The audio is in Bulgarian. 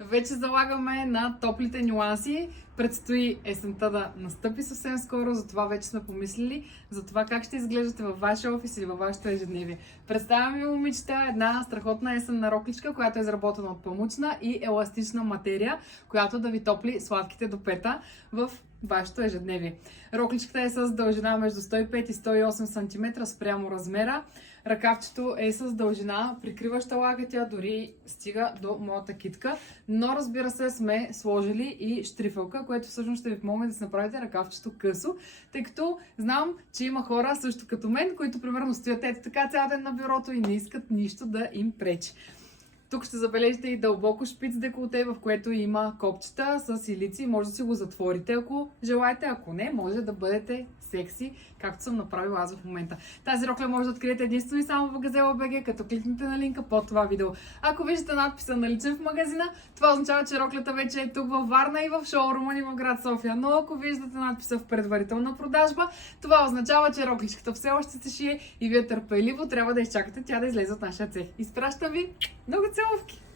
Вече залагаме на топлите нюанси. Предстои есента да настъпи съвсем скоро, затова вече сме помислили за това как ще изглеждате във вашия офис или във вашето ежедневие. Представям ви, момичета, една страхотна есенна рокличка, която е изработена от памучна и еластична материя, която да ви топли сладките до пета в вашето ежедневие. Рокличката е с дължина между 105 и 108 см спрямо размера. Ръкавчето е с дължина, прикриваща лакътя, дори стига до моята китка. Но разбира се, сме сложили и штрифелка, което всъщност ще ви помогне да си направите ръкавчето късо, тъй като знам, че има хора също като мен, които примерно стоят ето така цял ден на бюрото и не искат нищо да им пречи. Тук ще забележите и дълбоко шпиц деколте, в което има копчета с илици. Може да си го затворите, ако желаете. Ако не, може да бъдете секси, както съм направила аз в момента. Тази рокля може да откриете единствено и само в Gazelle.bg, като кликнете на линка под това видео. Ако виждате надписа наличен в магазина, това означава, че роклята вече е тук във Варна и в шоурума ни в град София. Но ако виждате надписа в предварителна продажба, това означава, че рокличката все още се шие и вие търпеливо трябва да изчакате тя да излезе от нашия цех. Изпращам ви много целувки!